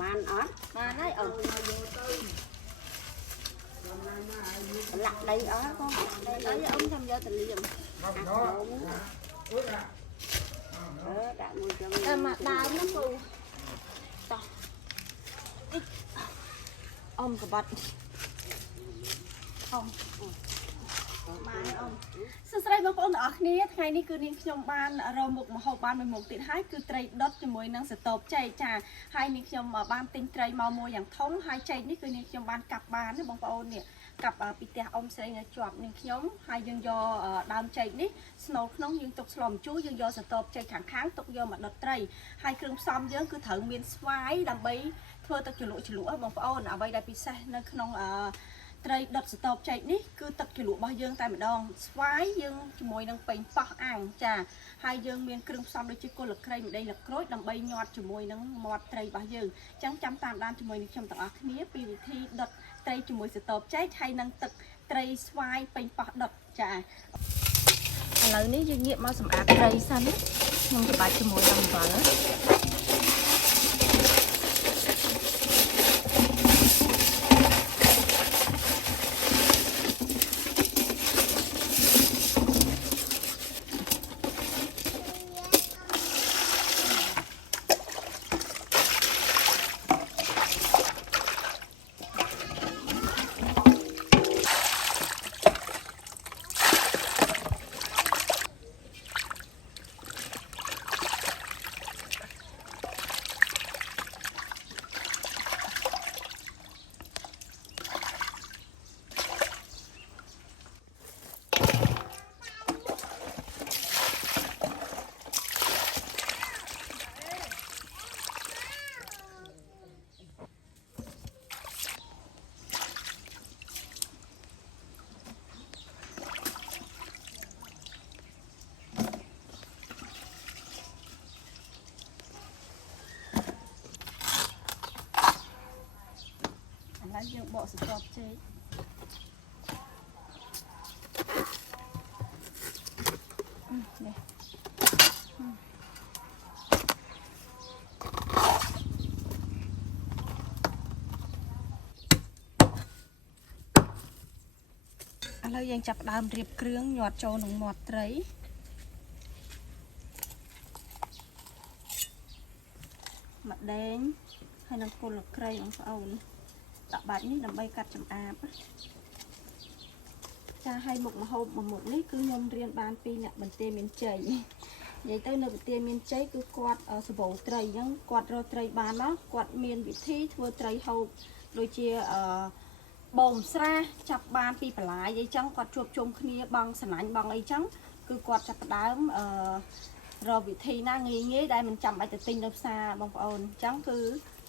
Man ớt man đấy lặt đây ớt con đây với ông tham gia tình liềm mà đào nó phù ông có bật ông mai ông sơ sài bác ông ở này ngàyนี้คือนี่ខ្ញុំបានរមុខមហោបបានមួយមុខទៀតហើយគឺត្រីដុតជាមួយនឹងសតបចៃចាហើយនេះខ្ញុំបានទិញត្រីមកមួយយ៉ាងធំហើយចៃនេះគឺនេះខ្ញុំបានកាប់បានណាបងប្អូននេះកាប់ពីផ្ទះអ៊ំស្រីនៅជាប់នឹងខ្ញុំហើយយើងយកដើមចៃនេះស្នូលក្នុងយើងទុកស្លំជូរយើងយកសតបចៃខាងទុកយកមកដុតត្រីហើយគ្រឿងផ្សំយើងគឺត្រូវមានស្វាយដើម្បីធ្វើទឹកជ្រលក់បងប្អូនអ្វីដែលពិសេសនៅក្នុងត្រីដុតសតបចែកនេះគឺទឹកជ្រលក់របស់យើងតែម្ដងស្វាយយើងជាមួយនឹងប៉េងប៉ោះអាំងចាហើយយើងមានគ្រឿងផ្សំដូចជាគល់ក្រៃម្ដីលក្រូចដើម្បីញាត់ជាមួយនឹងមាត់ត្រីរបស់យើងអញ្ចឹងចាំតាមដានជាមួយនឹងខ្ញុំទាំងអស់គ្នាពីវិធីដុតត្រីជាមួយសតបចែកហើយនឹងទឹកត្រីស្វាយប៉េងប៉ោះដុតចាឥឡូវនេះយើងងាកមកសម្អាតត្រីសិនខ្ញុំច្របាច់ជាមួយនឹងអំបិលយើងបកសតបចេកនេះ ឥឡូវយើងចាប់ដើមរៀបគ្រឿងញាត់ចូលក្នុងមាត់ត្រីម្ដេងហើយនឹងគល់លក្រៃបងប្អូនដាក់បាច់នេះដើម្បីកាត់ចម្អាបចាឲ្យមុខម្ហូបមួយមុខនេះគឺខ្ញុំរៀនបានពីអ្នកបន្ទាយមានជ័យនិយាយទៅនៅបន្ទាយមានជ័យគឺគាត់សបោត្រីអញ្ចឹងគាត់រកត្រីបានមកគាត់មានវិធីធ្វើត្រីហូបដូចជាបងស្រះចាប់បានពីបន្លាយអីចឹងគាត់ជួបជុំគ្នាបងសណាញ់បងអីចឹងគឺគាត់ចាប់ផ្ដើមរកវិធីណាងាយដែលមិនចាំបាច់ទៅទិញនៅផ្សារបងប្អូនអញ្ចឹងគឺ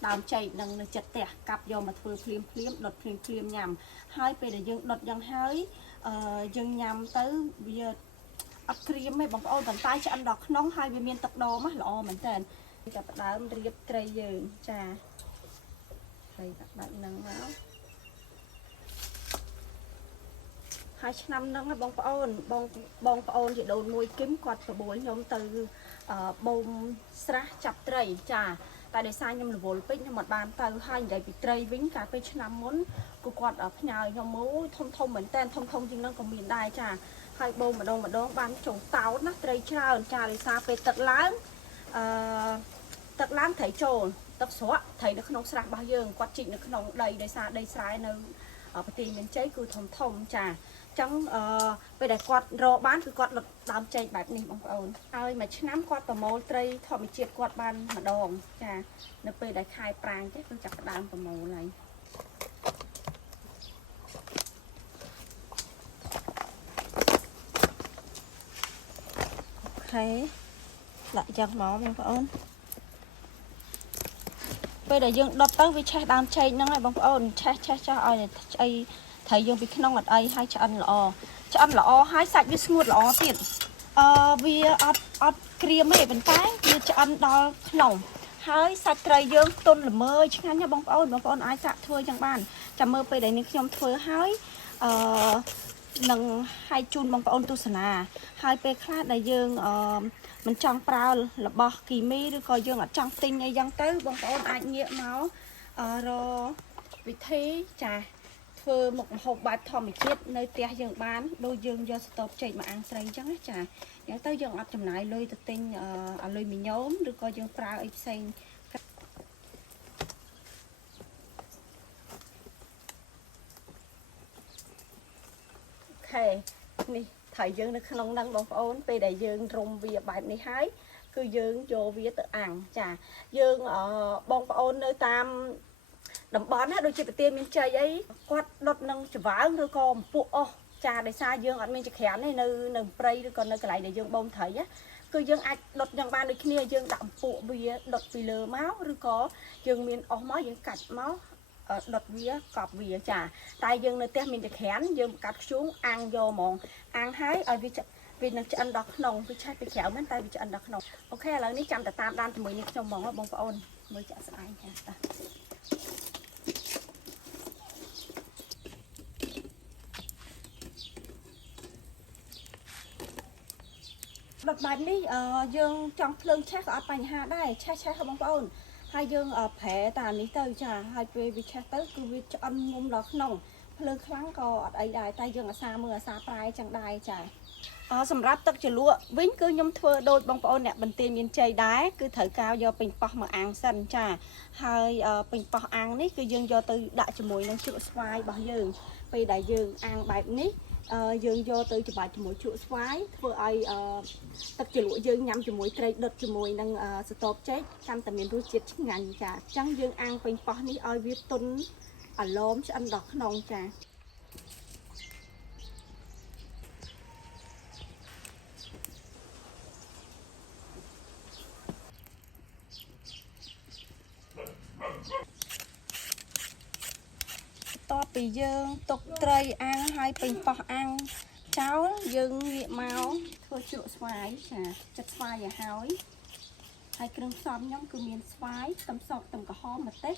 ដើមចេកនឹងនៅចិត្តផ្ទះកាប់យកមកធ្វើភ្លាមដុតភ្លាមញ៉ាំហើយពេលដែលយើងដុតយ៉ាងហើយយើងញ៉ាំទៅវាអត់ក្រៀមទេបងប្អូនប៉ុន្តែឆ្អិនដល់ក្នុងហើយវាមានទឹកដោមកល្អមែនតើចាប់ផ្ដើមរៀបត្រីយើងចាត្រីដាក់ដាក់ហ្នឹងមកហើយឆ្នាំហ្នឹងបងប្អូនបងប្អូនជីដូនមួយគឹមគាត់ប្របួលខ្ញុំទៅបូមស្រះចាប់ត្រីចាតែដោយសារខ្ញុំរវល់ពេកខ្ញុំអត់បានទៅហើយនិយាយពីត្រីវិញកាលពេលឆ្នាំមុនគឺគាត់ផ្ញើខ្ញុំមកធំមែនតើធំជាងហ្នឹងក៏មានដែរចាហើយបូមម្ដងបានចុងតោតណាត្រីច្រើនចាដោយសារពេលទឹកឡើងទឹកឡើងត្រីចូលទឹកស្រក់ត្រីនៅក្នុងស្រះរបស់យើងគាត់ជីកនៅក្នុងដីដោយសារដីស្រែនៅប្រទេសមានជ័យគឺធំចាចឹងពេលដែលគាត់រកបានគឺគាត់លុតដើមចេកបែបនេះបងប្អូនហើយមួយឆ្នាំគាត់ប្រមូលត្រីធម្មជាតិគាត់បានម្ដងចានៅពេលដែលខែប្រាំងទេគឺចាប់ផ្ដើមប្រមូលហើយអូខេដាក់យ៉ាងមកបងប្អូនពេលដែលយើងដុតទៅវាឆេះដើមចេកហ្នឹងហើយបងប្អូនឆេះឲ្យស្អីត្រីយើងពីក្នុងអត់អីហើយឆ្អិនល្អហើយសាច់វាស្ងួតល្អទៀតវាអត់ក្រៀមទេប៉ុន្តែវាឆ្អិនដល់ក្នុងហើយសាច់ត្រីយើងទន់ល្មើយឆ្ងាញ់ណាបងប្អូនអាចសាកធ្វើចឹងបានចាំមើលពេលដែលនេះខ្ញុំធ្វើហើយនឹងឲ្យជូនបងប្អូនទស្សនាហើយពេលខ្លះដែលយើងមិនចង់ប្រើរបស់គីមីឬក៏យើងអត់ចង់ទិញអីចឹងទៅបងប្អូនអាចងាកមករវិធីចាធ្វើមុខម្ហូបបែបធម្មជាតិនៅផ្ទះយើងបានដូចយើងយកស្ទប់ចេកមកអាំងត្រីអញ្ចឹងណាចាអញ្ចឹងទៅយើងអត់ចំណាយលុយទៅទិញអាលុយមីញ៉ូមឬក៏យើងប្រើអីផ្សេងអូខេនេះត្រីយើងនៅក្នុងហ្នឹងបងប្អូនពេលដែលយើងរុំវាបែបនេះហើយគឺយើងយកវាទៅអាំងចាយើងបងប្អូននៅតាមតំបន់ណាដូចជាប្រទេសមានជ័យអីគាត់ដុតនឹងច្បើងឬក៏អំពួកអស់ចាដោយសារយើងអត់មានចក្រានទេនៅព្រៃឬក៏នៅកន្លែងដែលយើងបូមត្រីណាគឺយើងអាចដុតយ៉ាងបានដូចគ្នាយើងដាក់អំពួកវាដុតពីលើមកឬក៏យើងមានអស់មកយើងកាច់មកដុតវាកប់វាចាតែយើងនៅផ្ទះមានចក្រានយើងកាត់ខ្ជូងអាំងយកហ្មងអាំងហើយឲ្យវានឹងឆ្អិនដល់ក្នុងវាឆេះពីក្រៅមែនតែវាឆ្អិនដល់ក្នុងអូខេឥឡូវនេះចាំតែតាមដានជាមួយនេះខ្ញុំហ្មងបងប្អូនមើលចាក់ស្អាយចាដុតបែបនេះយើងចង់ភ្លើងឆេះក៏អត់បញ្ហាដែរឆេះបងប្អូនហើយយើងប្រែតាមនេះទៅចាហើយពេលវាឆេះទៅគឺវាឆ្អិនងុំដល់ក្នុងភ្លើងខ្លាំងក៏អត់អីដែរតែយើងអាសាប្រែចឹងដែរចាសម្រាប់ទឹកជ្រលក់វិញគឺខ្ញុំធ្វើដូចបងប្អូនអ្នកបន្ទាយមានជ័យដែរគឺត្រូវកោរយកពេញប៉ោះមកអាំងសិនចាហើយពេញប៉ោះអាំងនេះគឺយើងយកទៅដាក់ជាមួយនឹងជ្រក់ស្វាយរបស់យើងពេលដែលយើងអាំងបែបនេះយើងយកទៅច្របាច់ជាមួយជ្រក់ស្វាយធ្វើឲ្យទឹកជ្រលក់យើងញ៉ាំជាមួយត្រីដុតជាមួយនឹងស្ទបចេកកាន់តែមានរសជាតិឆ្ងាញ់ចាអញ្ចឹងយើងអាំងពេញប៉ោះនេះឲ្យវាទន់អាឡមឆ្អិនដល់ក្នុងចាតបពីយើងទុកត្រីអាំងហើយពេញប៉ោះអាំងចោលយើងងាកមកធ្វើជ្រក់ស្វាយចាចិត្តស្វាយឲ្យហើយគ្រឿងផ្សំខ្ញុំគឺមានស្វាយខ្ទឹមសខ្ទឹមក្រហមម្ទេស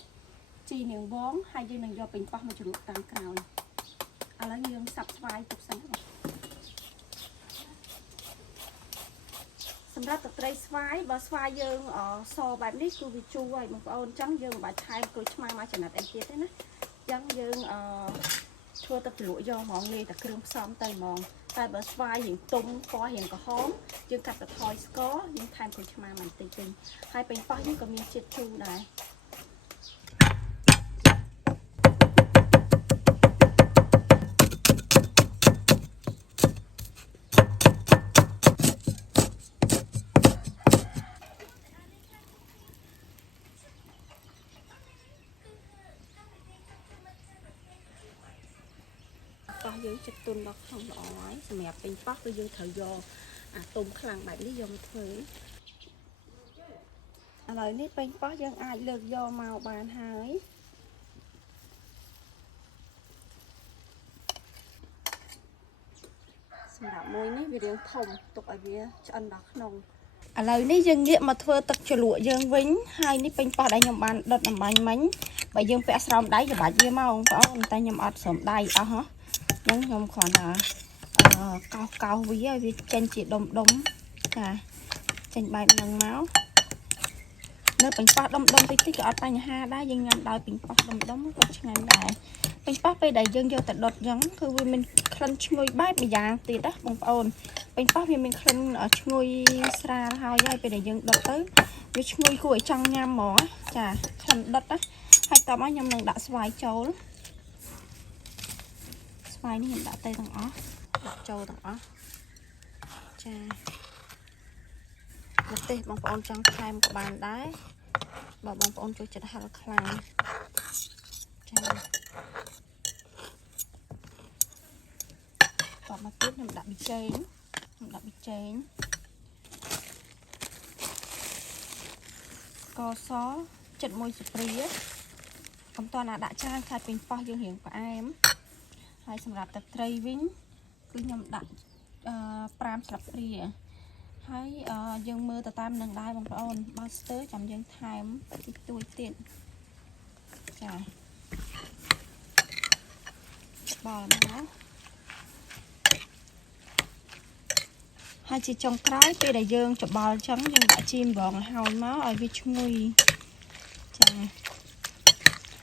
ជីនាងវងហើយយើងនឹងយកពេញប៉ោះមកជ្រក់តាមក្រោយឥឡូវយើងសាប់ស្វាយទុកសិនសម្រាប់ទឹកត្រីស្វាយបើស្វាយយើងសបែបនេះគឺវាជូរហើយបងប្អូនអញ្ចឹងយើងមិនបាច់ថែមក្រូចឆ្មាមកចំណិតអីទៀតទេណាអញ្ចឹងយើង thua tập lụa do món nghề tập kêu xóm tay món tại bờ vai hiện tung có hiện có hóm dương cặp được thoi có nhưng thay của chma mình tình tình hai bên phải nhưng có miếng chết chu này có dương chất tuôn đó không đỏ ấy mẹ bên bắc với dương thở giò tôm khăn bảy lý dùng thử lời nít bên bắc dương ai lược giò màu bàn hái đã môi ní vì điều thông tục ở phía chân đó nồng lời ní dương nghĩa mà thưa tập cho lụa dương vĩnh hai ní bên bắc đây nhầm bàn đợt làm bánh mánh bởi dương vẽ xong đáy cho bạn dương màu có người ta nhầm ọt sớm đầy hả nhưng nhầm còn là cao cao với trên chị đom đống trên bài nâng máu nơi bình bắc đom đom tí tí ở tay nhà ha đá dân nhầm đòi bình bắc đom đống có ngày đại bình bắc bây đại dân vô tại đột giốngคือ mình khăn chui bát bị giang thì đó bằng ồn bình bắc thì mình khăn ở chui xa hai dây bây đại dân đột tới với chui của trong nham mỏ chà khăn đột đó hai tấm á nhầm lần đã xoay châu xoay ní hiện đã tay thằng ó đặt châu thằng ó chà một tê bằng ồn trong khai một bàn đáy bảo bằng ồn cho chật hạt khăn chà và mà tiếp mình đã bị chén có xó chật môi spray á ông toàn là đã trang khai pin pho dương hiện của em hay sầm rạp tập tray vĩnh cứ nhầm đặt pram sập ria hay dương mưa tờ tam đằng đai bằng ôn master chấm dương time cái tuổi tiện chà bò nó hai chị trồng trái cây đại dương chụp bò trắng nhưng đã chim gọn hào máu ở vị nguy chà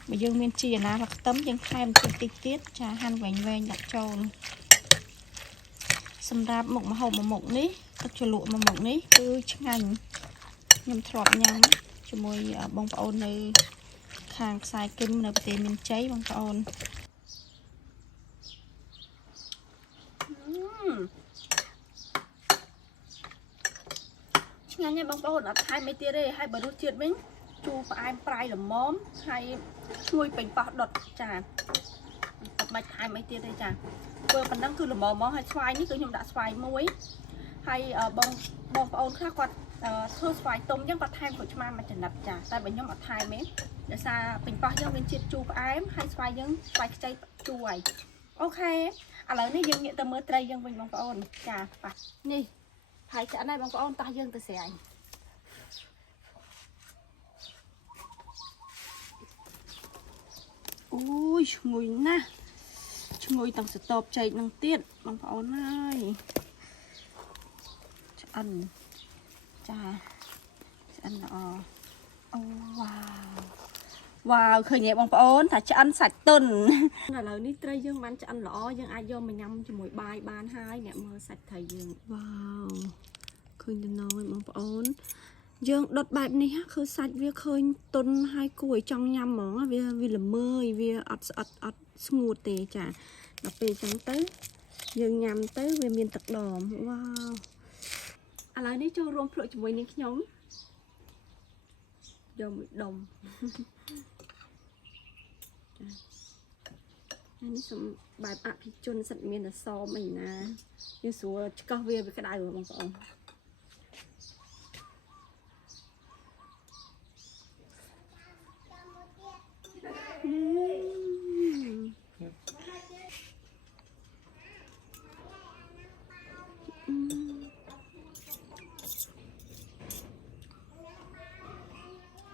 bây giờ miền chỉ là tấm dân khai một chút tiết trà han vành về nhặt trồn xâm ra một mà hồng một ní tất cho lụa mà một ní cứ ngành nhầm thọt nhắm cho môi bông ôn nơi hàng xài kinh nơi tiền mình cháy bông ôn ngay nha bông ôn ở hai mấy tia đây hai bờ đốt chiết mình chu phải prai là móm hay chui bình bọt đột trà bạch hai mấy tia đây trà vừa phần đăng cứ là mò hay xoay ní cứ nhung đã xoay muối hay bông ôn khác quạt thưa xoay tôm nhắc quạt thêm của chma mà chẳng nập trà tại bởi nhóm ở hai mấy để xa bình bọt dân bên chiết chu phải hay xoay dân xoay chay chuối ok lời ní dân nghĩa tầm mưa tây dân bên bông ôn trà phải nè hay cái này bông ôn ta dân từ xẻ ui ngồi na ngồi tầng sẽ tộp chạy năng tiết bằng pháo này ăn trà ăn wow wow khởi nhẹ bằng pháo thả cho ăn sạch tuần là lời ní tây dương bán cho ăn lỏ dương ai vô mình nhâm cho mỗi bài ban hai nè mơ sạch thầy dương wow khởi nói bằng pháo dương đợt bài này khơi sạch việc khơi tuần hai củi trong nhâm mỏ vì là mơ vì ắt ngột tê chả đọc về trắng tới dương nhằm tới về miền tật đỏ wow lại đi cho rôm phội cho những nhóm giờ bị đồng anh sống bài bạc thì chôn sạch miền là so mình nè như số cao về với cái đài của bằng ông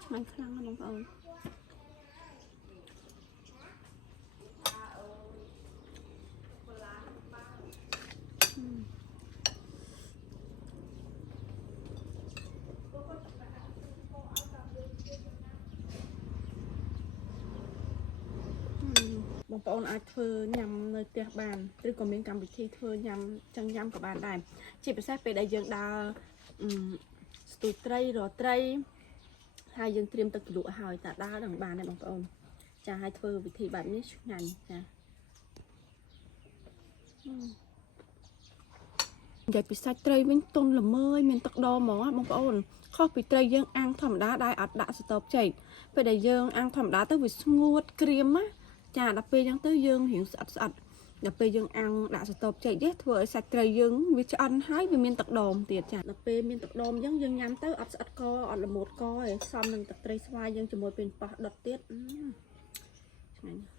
Mấy khăn nó bằng ơi បងប្អូនអាចធ្វើញ៉ាំនៅផ្ទះបានឬក៏មានកម្មវិធីធ្វើញ៉ាំចឹងញ៉ាំក៏បានដែរជាពិសេសពេលដែលយើងដើរស្ទូចត្រីរកត្រីហើយយើងត្រៀមទឹកជ្រលក់ហើយតាដើរនឹងបានដែរបងប្អូនចាឲ្យធ្វើវិធីបែបនេះឆ្ងាញ់ចានិយាយពីសាច់ត្រីវិញទន់ល្មើយមានទឹកដមហ្មងបងប្អូនខុសពីត្រីយើងអាំងធម្មតាដែលអត់ដាក់ស្តុបចេកពេលដែលយើងអាំងធម្មតាទៅវាស្ងួតក្រៀមណាចាដល់ពេលអញ្ចឹងទៅយើងរៀងស្អិតដល់ពេលយើងអាំងដាក់ស្តុបចេកទេធ្វើឲ្យសាច់ត្រីយើងវាឆ្អិនហើយវាមានទឹកដមទៀតចាដល់ពេលមានទឹកដមអញ្ចឹងយើងញ៉ាំទៅអត់ស្អិតកអត់ល្មូតកឯងសមនឹងទឹកត្រីស្វាយយើងជាមួយពេលប៉ោះដុតទៀតឆ្ងាញ់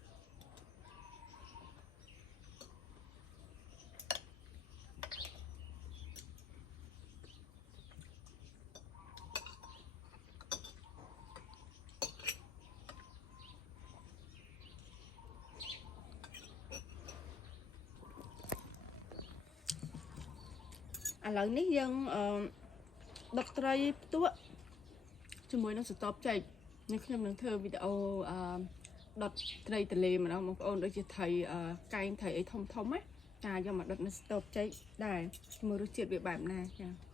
ឥឡូវនេះយើងដុតត្រីផ្ទក់ជាមួយនឹងស្តុបចេកនេះខ្ញុំនឹងធ្វើវីដេអូដុតត្រីទន្លេម្ដងបងប្អូនដូចជាត្រីកែងត្រីអីធំណាចាយកមកដុតនៅស្តុបចេកដែរមើលរសជាតិវាបែបណាចា